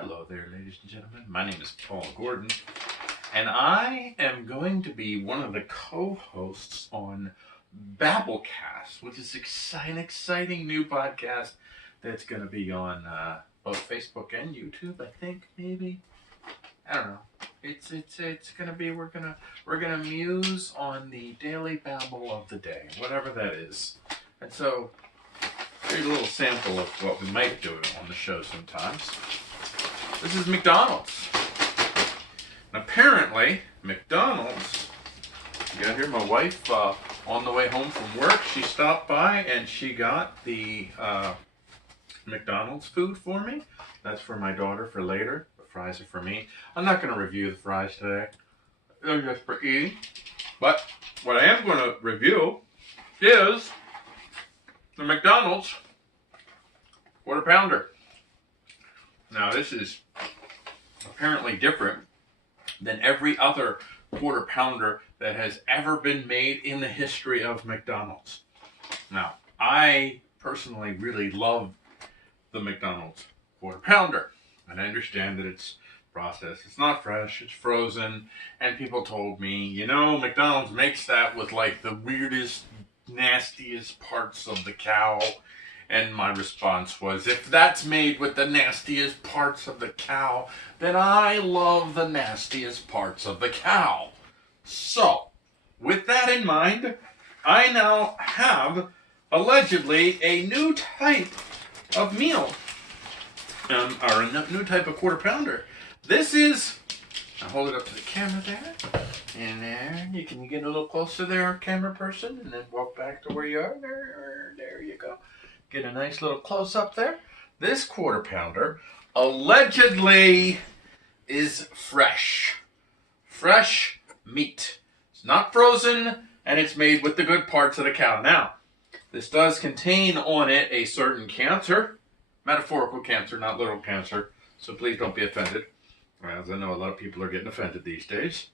Hello there, ladies and gentlemen. My name is Paul Gordon, and I am going to be one of the co-hosts on Babblecast, which is an exciting new podcast that's going to be on both Facebook and YouTube. I think maybe, I don't know. It's going to be we're gonna muse on the daily babble of the day, whatever that is, and so here's a little sample of what we might do on the show sometimes. This is McDonald's. And apparently, McDonald's, you got here my wife on the way home from work, she stopped by and she got the McDonald's food for me. That's for my daughter for later. The fries are for me. I'm not going to review the fries today. They're just for eating. But what I am going to review is the McDonald's Quarter Pounder. Now this is apparently different than every other Quarter Pounder that has ever been made in the history of McDonald's. Now, I personally really love the McDonald's Quarter Pounder. And I understand that it's processed. It's not fresh, it's frozen. And people told me, you know, McDonald's makes that with like the weirdest, nastiest parts of the cow. And my response was, if that's made with the nastiest parts of the cow, then I love the nastiest parts of the cow. So, with that in mind, I now have, allegedly, a new type of meal. Or a new type of Quarter Pounder. This is, I'll hold it up to the camera there. And there, you can get a little closer there, camera person, and then walk back to where you are. There you go. Get a nice little close-up there. This Quarter Pounder allegedly is fresh. Fresh meat. It's not frozen, and it's made with the good parts of the cow. Now, this does contain on it a certain cancer. Metaphorical cancer, not literal cancer. So please don't be offended. As I know a lot of people are getting offended these days.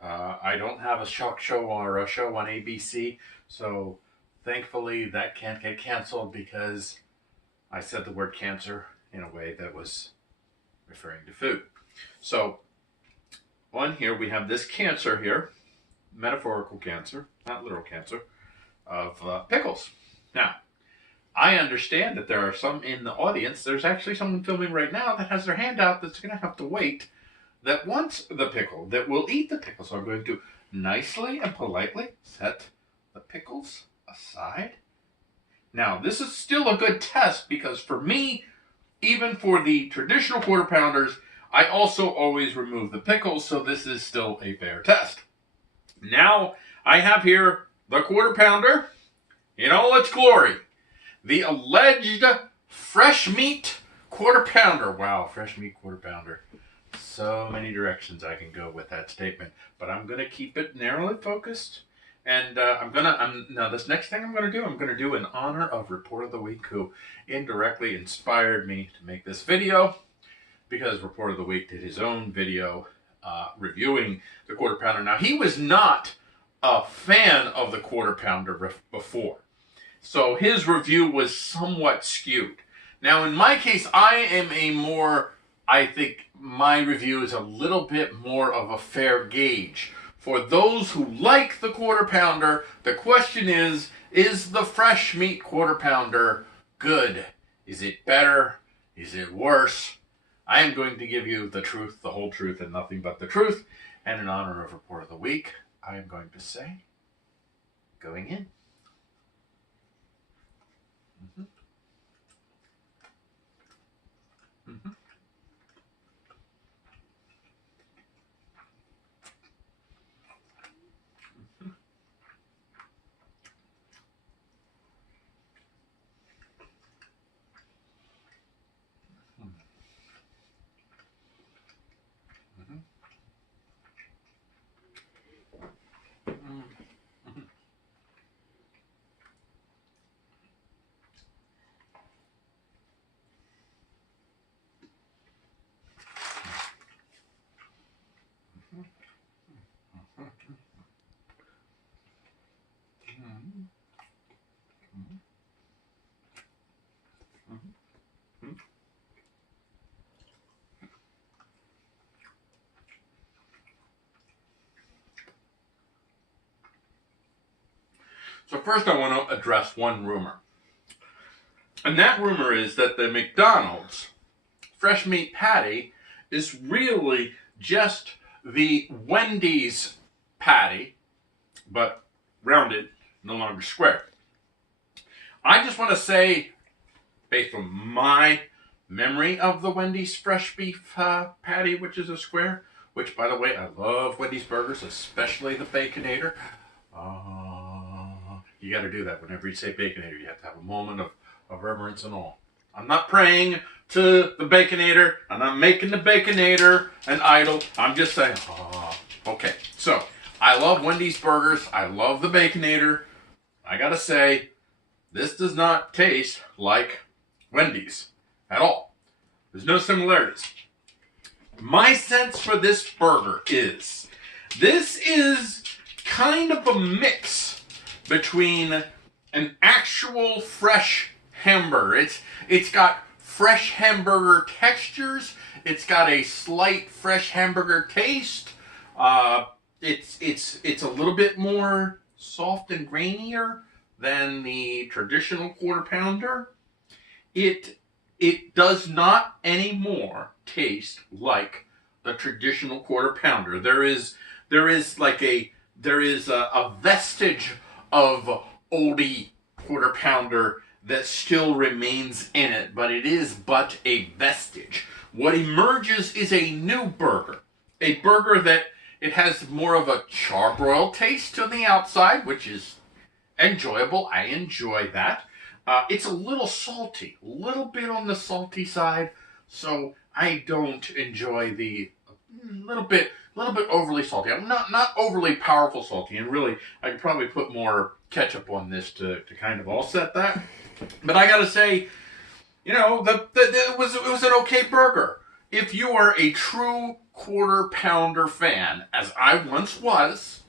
I don't have a shock show or a show on ABC, so thankfully, that can't get canceled because I said the word cancer in a way that was referring to food. So, on here we have this cancer here, metaphorical cancer, not literal cancer, of pickles. Now, I understand that there are some in the audience, there's actually someone filming right now that has their hand out that's going to have to wait, that wants the pickle, that will eat the pickle. So I'm going to nicely and politely set the pickles aside. Now, this is still a good test because for me, even for the traditional Quarter Pounders, I also always remove the pickles, so this is still a fair test. Now, I have here the Quarter Pounder in all its glory. The alleged fresh meat Quarter Pounder. Wow, fresh meat Quarter Pounder. So many directions I can go with that statement, but I'm going to keep it narrowly focused. And now this next thing I'm going to do in honor of Report of the Week, who indirectly inspired me to make this video, because Report of the Week did his own video reviewing the Quarter Pounder. Now, he was not a fan of the Quarter Pounder before, so his review was somewhat skewed. Now, in my case, I think my review is a little bit more of a fair gauge. For those who like the Quarter Pounder, the question is the fresh meat Quarter Pounder good? Is it better? Is it worse? I am going to give you the truth, the whole truth, and nothing but the truth. And in honor of Report of the Week, I am going to say, going in. Mm-hmm. Mm-hmm. So first I want to address one rumor. And that rumor is that the McDonald's fresh meat patty is really just the Wendy's patty, but rounded, no longer square. I just want to say, based on my memory of the Wendy's fresh beef patty, which is a square, which, by the way, I love Wendy's burgers, especially the Baconator. You got to do that whenever you say Baconator. You have to have a moment of reverence and awe. I'm not praying to the Baconator. I'm not making the Baconator an idol. I'm just saying, okay. So, I love Wendy's burgers. I love the Baconator. I got to say, this does not taste like Wendy's at all. There's no similarities. My sense for this burger is, this is kind of a mix between an actual fresh hamburger. It's got fresh hamburger textures. It's got a slight fresh hamburger taste. It's a little bit more soft and grainier than the traditional quarter pounder. It does not anymore taste like the traditional quarter pounder. There is a vestige of oldie quarter pounder that still remains in it, but it is but a vestige. What emerges is a new burger. A burger that it has more of a charbroiled taste to the outside, which is enjoyable. I enjoy that. It's a little salty, a little bit on the salty side, so I don't enjoy the little bit overly salty. I'm not overly powerful salty, and really, I could probably put more ketchup on this to kind of offset that. But I gotta say, you know, it was an okay burger. If you are a true quarter pounder fan, as I once was,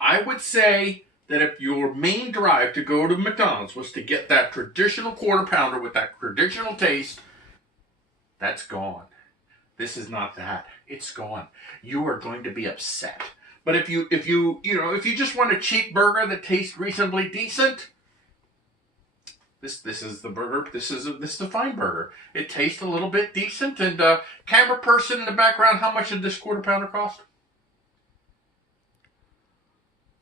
I would say that if your main drive to go to McDonald's was to get that traditional quarter pounder with that traditional taste, that's gone. This is not that. It's gone. You are going to be upset. But if you just want a cheap burger that tastes reasonably decent, this is the burger. This is the fine burger. It tastes a little bit decent. And camera person in the background, how much did this quarter pounder cost?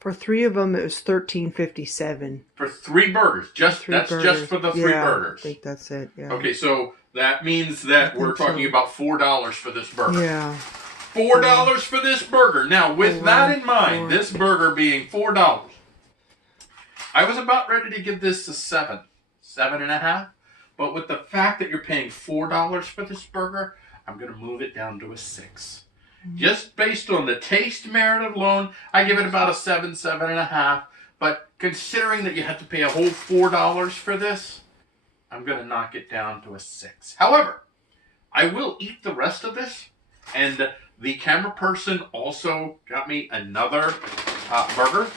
For 3 of them, it was $13.57. For 3 burgers. Just for the 3 burgers. I think that's it. Yeah. Okay, so that means that we're talking about $4 for this burger. Yeah. $4 for this burger. Now, with that in mind, this burger being $4, I was about ready to give this a 7.5. But with the fact that you're paying $4 for this burger, I'm going to move it down to a 6. Just based on the taste merit alone, I give it about a 7.5. But considering that you have to pay a whole $4 for this, I'm going to knock it down to a 6. However, I will eat the rest of this. And the camera person also got me another burger,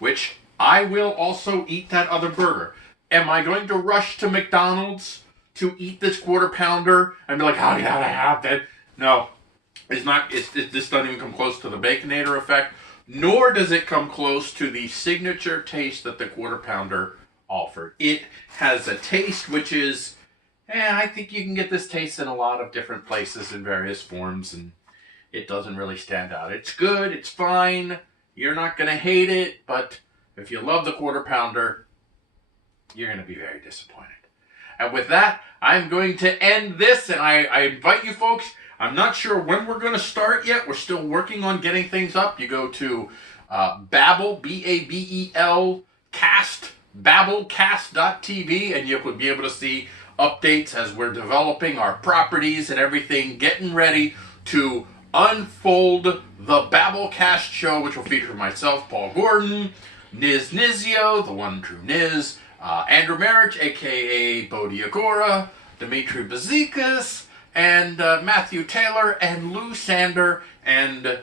which I will also eat that other burger. Am I going to rush to McDonald's to eat this quarter pounder and be like, oh, yeah, I have that? No. It's not. This doesn't even come close to the Baconator effect, nor does it come close to the signature taste that the quarter pounder offered. It has a taste which is, I think you can get this taste in a lot of different places in various forms, and it doesn't really stand out. It's good. It's fine. You're not going to hate it, but if you love the quarter pounder, you're going to be very disappointed. And with that, I'm going to end this, and I invite you folks. I'm not sure when we're going to start yet. We're still working on getting things up. You go to Babbel, B-A-B-E-L, cast, babbelcast.tv, and you will be able to see updates as we're developing our properties and everything, getting ready to unfold the Babbelcast show, which will feature myself, Paul Gordon, Niz Nizio, the one true Niz, Andrew Marich, a.k.a. Bodhi Agora, Dimitri Bazikas, and Matthew Taylor, and Lou Sander, and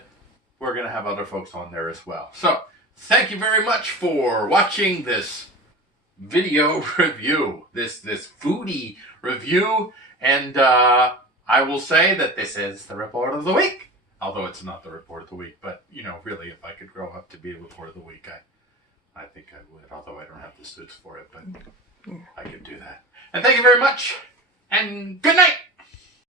we're going to have other folks on there as well. So, thank you very much for watching this video review, this foodie review, and I will say that this is the report of the week, although it's not the report of the week, but, you know, really, if I could grow up to be a report of the week, I think I would, although I don't have the suits for it, but I could do that. And thank you very much, and good night!